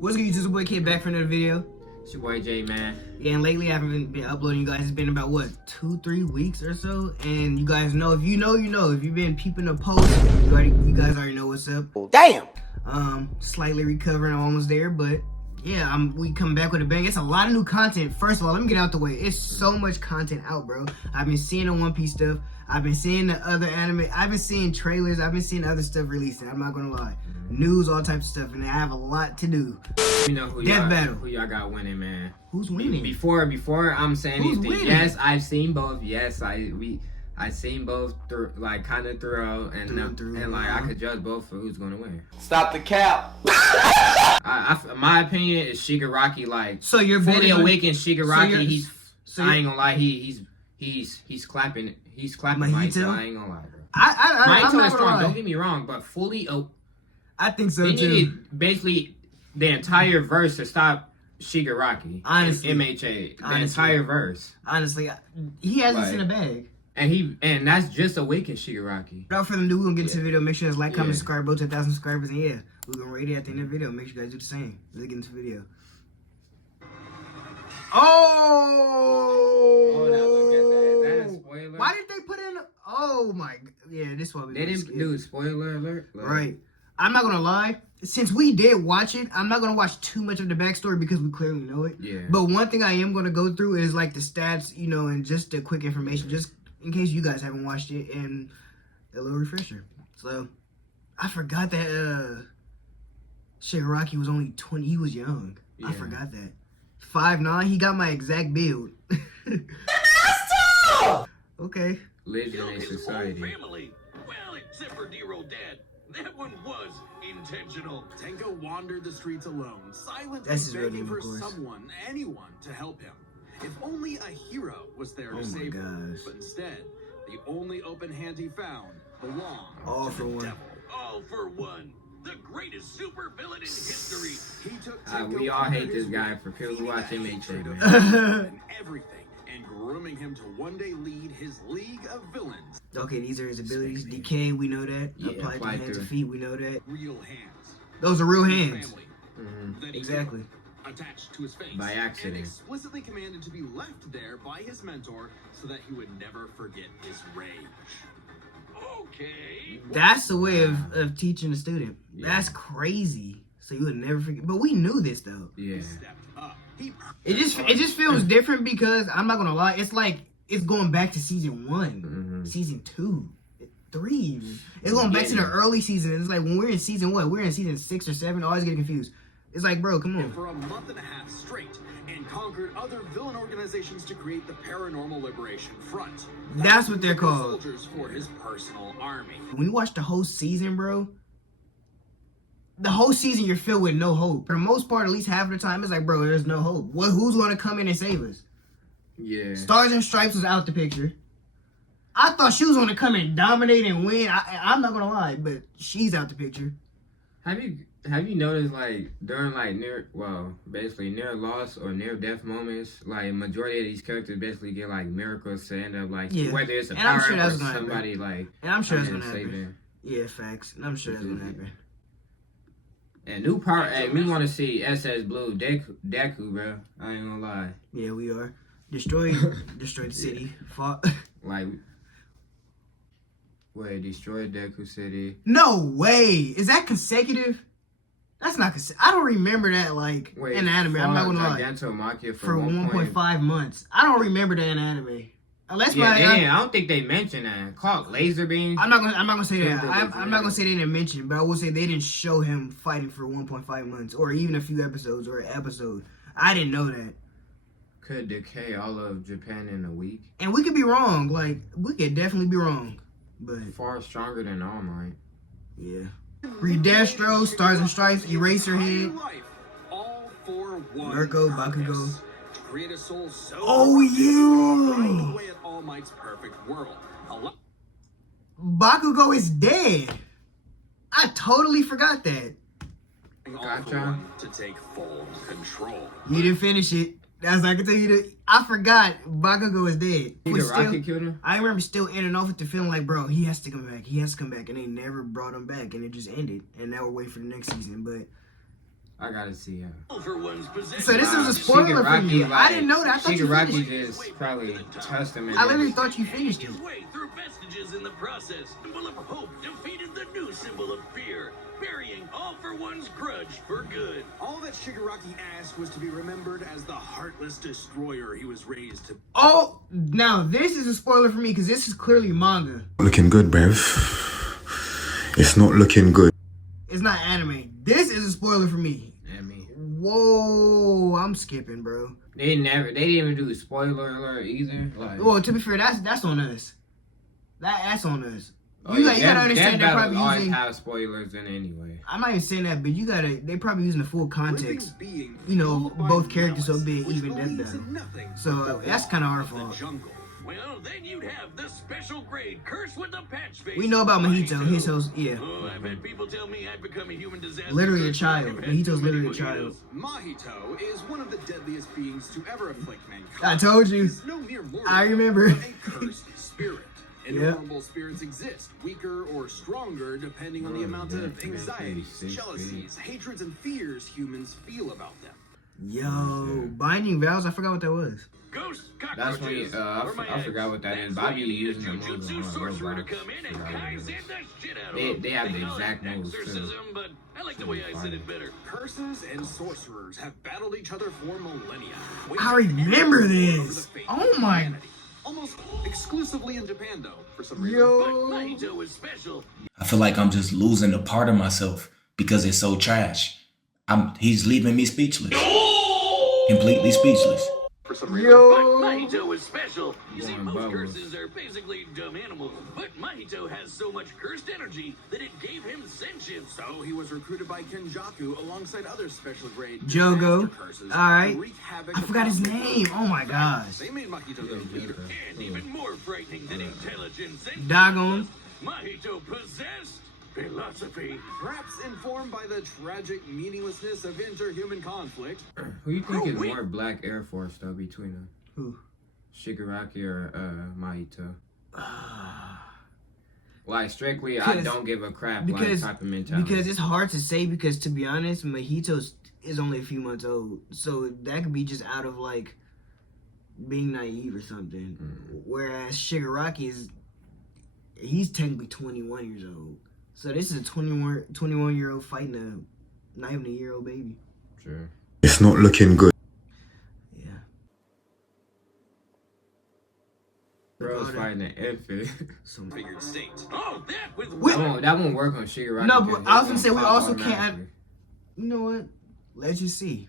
What's good, YouTube? Boy Kid back for another video. It's your boy Jay, man. Yeah, and lately I haven't been uploading, you guys. It's been about, what, 2-3 weeks or so? And you guys know, if you know, you know. If you've been peeping the post, you guys already know what's up. Damn! Slightly recovering, I'm almost there, but yeah, we come back with a bang. It's a lot of new content. First of all, let me get out the way. It's so much content out, bro. I've been seeing the One Piece stuff. I've been seeing the other anime. I've been seeing trailers. I've been seeing other stuff releasing. I'm not gonna lie. News, all types of stuff, and I have a lot to do. You know who y'all got winning, man. Who's winning? Before I'm saying Who's anything, winning? yes, I've seen both. Yes, I seen both through, like, kind of throughout, and I could judge both for who's gonna win. Stop the cap. My opinion is Shigaraki. Like, so you're fully awakened Shigaraki. I ain't gonna lie. He's clapping. He's clapping MAHITO? MAHITO. I ain't gonna lie, bro. MAHITO is strong. Don't get me wrong, but fully. I think so they too. needed basically the entire verse to stop Shigaraki. Honestly, MHA. The entire verse. Honestly, he hasn't seen a bag. And that's just awakened Shigaraki. Without further ado, we're gonna get into the video. Make sure to like, comment, subscribe, both to 1,000 subscribers, and yeah, we're gonna rate it at the end of the video. Make sure you guys do the same. Let's get into the video. Oh, now look at that. Is that a spoiler? Why did they put in? Oh my, yeah, this one. They didn't do a spoiler alert. Right. I'm not gonna lie. Since we did watch it, I'm not gonna watch too much of the backstory because we clearly know it. Yeah. But one thing I am gonna go through is like the stats, you know, and just the quick information, just in case you guys haven't watched it, and a little refresher. So, I forgot that Shigaraki was only 20. He was young. Yeah. I forgot that. 5'9". He got my exact build. Okay. Lives in a society. Family. Well, except for dear old dad. That one was intentional. Tenko wandered the streets alone, silently begging for someone, anyone, to help him. If only a hero was there to save him. But instead, the only open hand he found belonged to the devil. All for one. The greatest super villain in history. He took we all hate this guy for people who watch MHA, man. And everything, and grooming him to one day lead his league of villains. Okay, these are his abilities. Decay, we know that. Yeah, Applied to hands and feet, we know that. Real hands. Those are real hands. Exactly. Attached to his face. By accident. And explicitly commanded to be left there by his mentor so that he would never forget his rage. Okay. That's the way of teaching a student. Yeah. That's crazy. So you would never forget. But we knew this though. Yeah. It just feels different because I'm not gonna lie. It's like it's going back to season 1, season 2, 3 even. It's going back to the early season. It's like when we're in season what? We're in season 6 or 7. I always get confused. It's like, bro, come on. And for a month and a half straight, and conquered other villain organizations to create the Paranormal Liberation Front. That's what they're called. Soldiers for his personal army. When you watch the whole season, bro, the whole season you're filled with no hope. For the most part, at least half of the time, it's like, bro, there's no hope. Who's going to come in and save us? Yeah. Stars and Stripes was out the picture. I thought she was going to come and dominate and win. I'm not going to lie, but she's out the picture. Have you noticed, like, during, like, near loss or near death moments, like, majority of these characters basically get, like, miracles to end up, like, whether it's a power or somebody, like, and I'm sure that's going to happen. Yeah, facts. And I'm sure that's going to happen. And new power, hey, we want to see SS Blue Deku, bro. I ain't gonna lie. Yeah, we are. Destroyed the city. Fought. Like, wait, destroyed Deku City. No way. Is that consecutive? That's not consecutive. I don't remember that, like, in the anime. I'm not gonna lie. For 1.5 months. I don't remember that in the anime. Unless I don't think they mentioned that. Called laser beam. I'm not gonna say that. I'm not gonna say they didn't mention, but I will say they didn't show him fighting for 1.5 months or even a few episodes or an episode. I didn't know that. Could decay all of Japan in a week. And we could be wrong. Like, we could definitely be wrong. But far stronger than All Might. Yeah. Read Destro, Stars and Stripes, Eraserhead, Mirko, Bakugo. Create a soul so yeah! away at All Might's perfect world. Bakugo is dead. I totally forgot that. Gotcha. To take full control. You didn't finish it. That's I can tell you that. I forgot Bakugo is dead. Shigaraki killed him? I remember still ending off with the feeling like, bro, he has to come back. He has to come back. And they never brought him back. And it just ended. And now we're waiting for the next season. But I gotta see her. So this is a spoiler for you. Like, I didn't know that. I thought Shigaraki you finished just probably touched him. I literally thought you finished it. Through vestiges in the process, symbol of hope defeated the new symbol of fear, burying All for One's grudge for good. All that Shigaraki asked was to be remembered as the heartless destroyer he was raised to. Oh, now this is a spoiler for me because this is clearly manga. Looking good, Bev. It's not looking good. It's not anime. This is a spoiler for me. Whoa, I'm skipping, bro. They didn't even do a spoiler alert either. Like, well, to be fair, that's on us. That's on us. Oh, You gotta understand they're probably always using. have spoilers in anyway. I'm not even saying that, but they probably using the full context. You know, both characters, so be an even death battle. So that's kind of our fault. Well, then you'd have the special grade curse with the patch face. We know about Mahito. His host, yeah. Oh, I've had people tell me I've become a human disaster. Literally a child. Mahito's literally a child. Mahito is one of the deadliest beings to ever afflict mankind. I told you. No mere mortal, I remember. but a cursed spirit. Innumerable spirits exist, weaker or stronger, depending on the amount of anxieties, jealousies, hatreds, and fears humans feel about them. Yo, binding vows. I forgot what that was. Ghost That's when I forgot what that is. Bobby using the Jujutsu sorcerer to come in and Kaisen the shit out of them. They have the exact moves too. But I like the way I said it better. Curses and sorcerers have battled each other for millennia. I remember this. Oh my. Almost exclusively in Japan though, for some reason. Yo. But Mahito is special. I feel like I'm just losing a part of myself because it's so trash. He's leaving me speechless. Completely speechless. For some reason. But Mahito is special. You see, most curses are basically dumb animals. But Mahito has so much cursed energy that it gave him sentience. So he was recruited by Kenjaku alongside other special grade Jogo. curses. Alright. I forgot his name. Oh my gosh. They made Mahito the leader. And even more frightening than intelligence and Doggone. Mahito possessed philosophy. Perhaps informed by the tragic meaninglessness of interhuman conflict. Who you think is more Black Air Force though between them? Who? Shigaraki or Mahito? Like strictly, I don't give a crap like type of mentality. Because it's hard to say because to be honest, Mahito is only a few months old, so that could be just out of like being naive or something. Whereas Shigaraki he's technically 21 years old. So this is a 21-year-old fighting a not even a year-old baby. Sure. It's not looking good. Yeah. Bro's fighting an infant. Some figured state. Oh, that won't work on Shigaraki. No, but I was gonna say we also can't. You know what? Let's just see.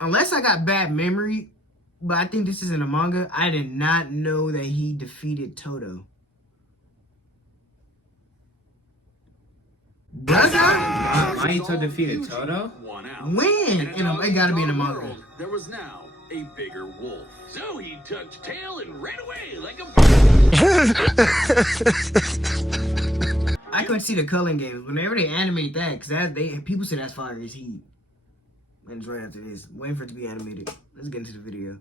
Unless I got bad memory. But I think this is in a manga. I did not know that he defeated Toto. Does I? Mahito defeated Toto? When? It gotta be in a manga. There was now a bigger wolf. So he tucked tail and ran away like a I couldn't see the Culling games. Whenever they animate that, because people say that's fire as heat. And it's right after this. Waiting for it to be animated. Let's get into the video.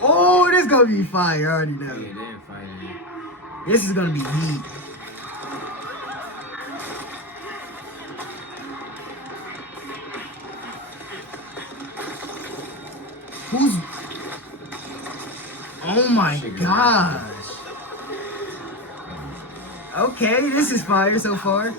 Oh, this is gonna be fire. I already know. Yeah, they're fighting. This is gonna be heat. Who's... Oh my gosh. Okay, this is fire so far.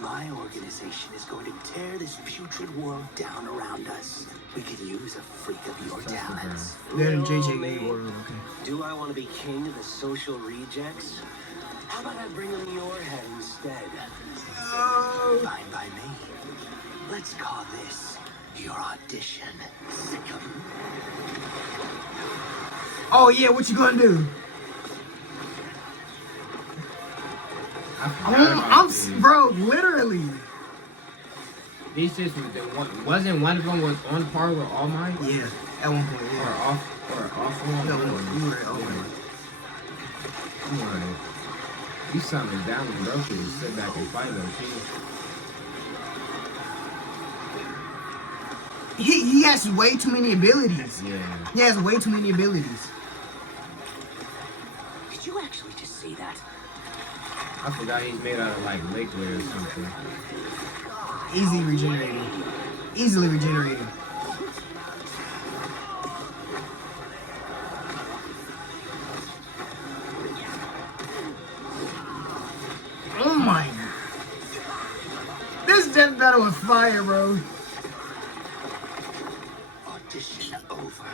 My organization is going to tear this putrid world down around us. We could use a freak of your talents. They're in JJA world, okay. Do I want to be king of the social rejects? How about I bring them your head instead? No. Fine by me. Let's call this your audition. Oh yeah, what you gonna do? Bro, literally. These just wasn't one of them was on par with All Might? Yeah, at one point. Yeah. Or off one? No, you were at All Might. Come on. He's something down with Roku to sit back and fight them, too. He has way too many abilities. Yeah. He has way too many abilities. Did you actually just see that? I forgot he's made out of like liquid or something. Easily regenerating. Easily regenerating. Oh my. This death battle was fire, bro. Audition over.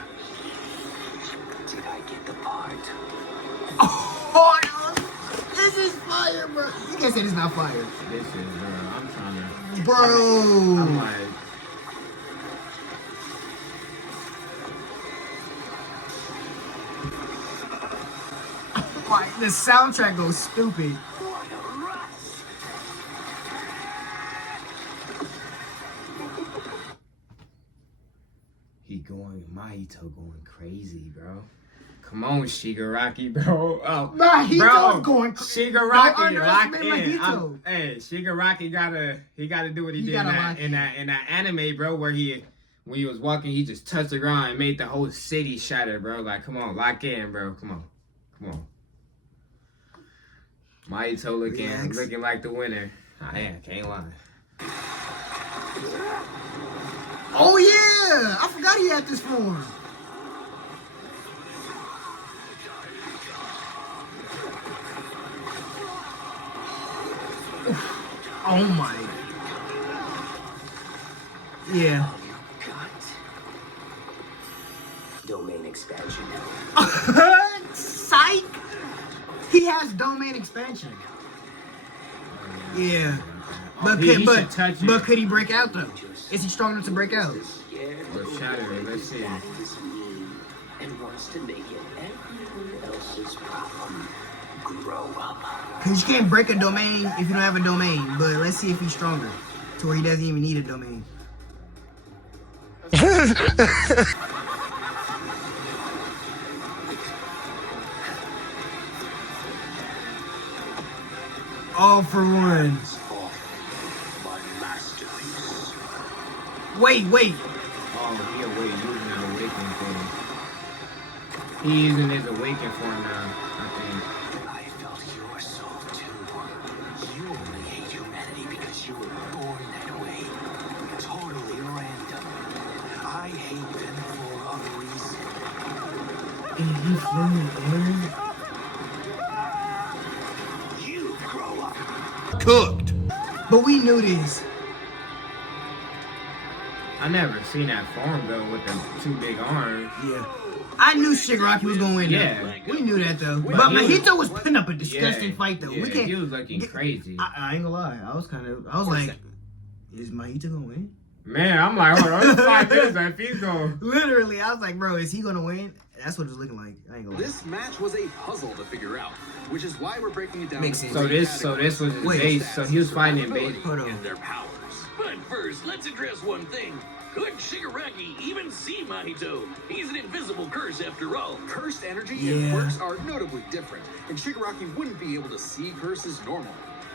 Did I get the part? Oh no. This is fire, bro. You can't say this is not fire. This is, bro. I'm trying to. Bro. I'm like. Like, the soundtrack goes stupid. What a rush! Mahito going crazy, bro. Come on, Shigaraki, bro. Oh, Mahito's going crazy. Shigaraki, lock in. Mahito. Hey, Shigaraki gotta do what he did in that anime, bro, where when he was walking, he just touched the ground and made the whole city shatter, bro. Like, come on, lock in, bro. Come on. Mahito looking like the winner. I can't lie. Oh yeah! I forgot he had this form. Oh my. Yeah. Domain expansion. Psych! He has domain expansion. Yeah. But could he break out though? Is he strong enough to break out? Let's shatter it. Let's see. And wants to make it everyone else's problem. Grow up. Cause you can't break a domain if you don't have a domain. But let's see if he's stronger, to where he doesn't even need a domain. All for one. My masterpiece. Wait. Oh, he using that awakening form. He using his awakening form now, I think. I felt your soul too. You only hate humanity because you were born that way. Totally random. I hate them for a reason. Is he feeling it? You grow up. Cooked. But we knew this. I never seen that form though with the two big arms. Yeah. I knew Shigaraki was gonna win. Yeah. We knew that though. But Mahito was putting up a disgusting fight though. Yeah, We can't. he was looking crazy. I ain't gonna lie. I was like, is Mahito gonna win? Man, I'm like, hold on, let's find this. If he's going. Literally, I was like, bro, is he gonna win? That's what it's looking like. I ain't gonna lie. This match was a puzzle to figure out, which is why we're breaking it down. Makes into sense. So three this was his Wait. base. So he was fighting in base. Hold on. and their powers. But first, let's address one thing. Could Shigaraki even see Mahito? He's an invisible curse after all. Cursed energy Yeah. and quirks are notably different, and Shigaraki wouldn't be able to see curses normally.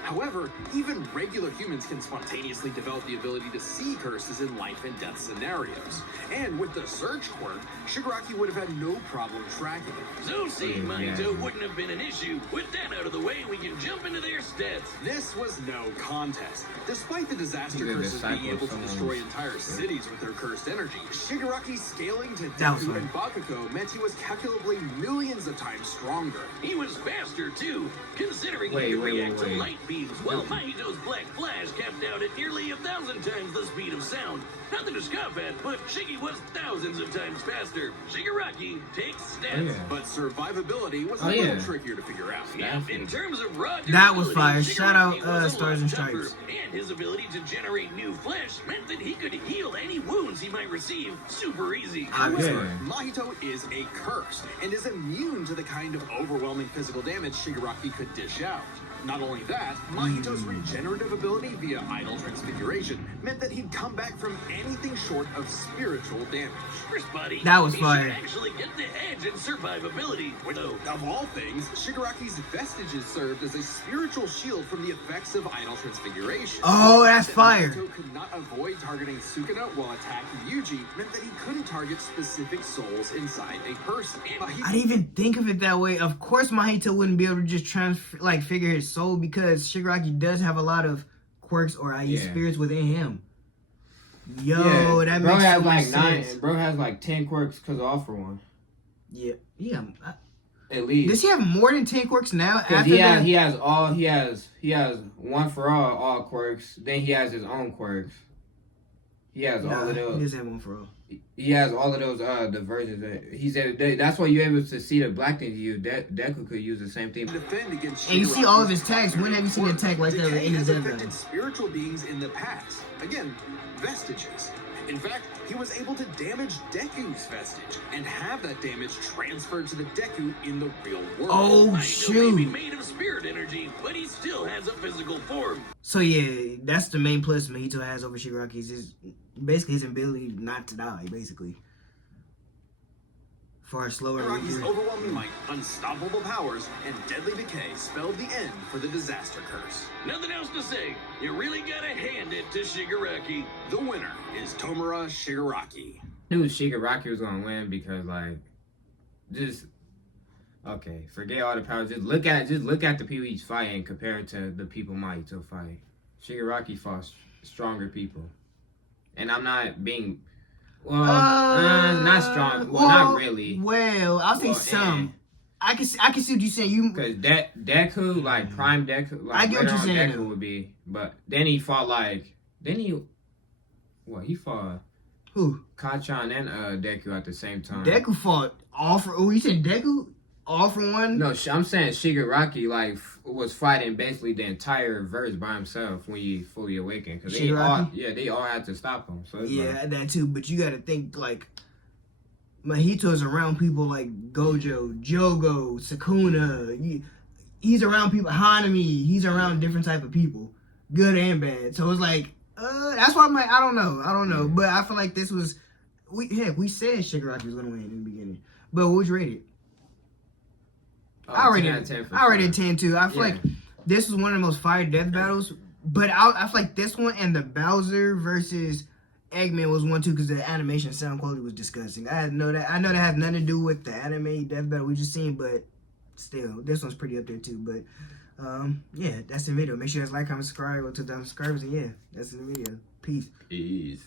However, even regular humans can spontaneously develop the ability to see curses in life and death scenarios. And with the Surge quirk, Shigaraki would have had no problem tracking it. So seeing Mahito wouldn't have been an issue. With that out of the way, we can jump into their stats. This was no contest. Despite the disaster He's a curses being disciple able of to someone's- destroy entire cities with their cursed energy, Shigaraki scaling to That was Deku fun. and Bakugo meant he was calculably millions of times stronger. He was faster too, considering Wait, he could wait, react wait. to light beams, while Mahito's black flash capped out at nearly 1,000 times the speed of sound. Nothing to scoff at, but Shiggy was thousands of times faster. Shigaraki takes stats. Yeah. But survivability was a Oh, little yeah. trickier to figure out. Yeah, in terms of raw That was durability, fire. Shout out, Shigaraki was a Stars lot and tougher, Stripes. And his ability to generate new flesh meant that he could heal any wounds he might receive super easy. However, Yeah. Mahito is a curse and is immune to the kind of overwhelming physical damage Shigaraki could dish out. Not only that, Mahito's regenerative ability via idol transfiguration meant that he'd come back from anything short of spiritual damage. First, buddy, that was he fire. should actually get the edge in survivability. Though, Of all things, Shigaraki's vestiges served as a spiritual shield from the effects of idol transfiguration. Oh, that's That fire. Mahito could not avoid targeting Sukuna while attacking Yuji meant that he couldn't target specific souls inside a person. I didn't even think of it that way. Of course, Mahito wouldn't be able to just figure his soul, because Shigaraki does have a lot of quirks, or spirits within him. Yo, that bro makes has so like much 9. sense. Bro has like 10 quirks because of All for One. Yeah. At least. Does he have more than 10 quirks now? After he has one for all quirks. Then he has his own quirks. He has all of those. He doesn't have one for all. He has all of those the versions. That's why you're able to see the black things you use. Deku could use the same thing. Defend against And you see all of his Shigaraki's tags. When have you seen an attack like that Decay in his has Death affected Battle? spiritual beings in the past. Again, vestiges. In fact, he was able to damage Deku's vestige and have that damage transferred to the Deku in the real world. Oh, Mahito may be shoot. made of spirit energy, but he still has a physical form. So yeah, that's the main plus Mahito has over Shigaraki. Is basically his ability not to die, basically. For a slower Shigaraki's recovery. overwhelming might, unstoppable powers, and deadly decay spelled the end for the disaster curse. Nothing else to say. You really gotta hand it to Shigaraki. The winner is Tomura Shigaraki. Knew Shigaraki was gonna win because forget all the powers. Just look at the people he's fighting compared to the people Mahito fight. Shigaraki fought stronger people, and I'm not being not strong. Well, not really. Well, I'll say some. I can see what you're saying. Because Deku, like Prime Deku, I like get what later you're on saying, Deku though. would be, but then he fought he fought Who? Kachan and Deku at the same time. Deku fought all for. Oh, you said Deku all for one? No, I'm saying Shigaraki was fighting basically the entire verse by himself when he fully awakened. Because they all had to stop him. So it's that too. But you got to think Mahito's around people like Gojo, Jogo, Sukuna. He's around people. Hanami. He's around different type of people, good and bad. So it's that's why I'm like, I don't know. But I feel like this was we said Shigaraki was gonna win in the beginning. But what would you rate it? I rated 10 too. I feel like this was one of the most fire death battles. But I feel like this one and the Bowser versus Eggman was one too, because the animation sound quality was disgusting. I know that has nothing to do with the anime death battle we just seen, but still, this one's pretty up there too. But that's the video. Make sure you guys like, comment, subscribe, go to 2,000 subscribers, and that's the video. Peace.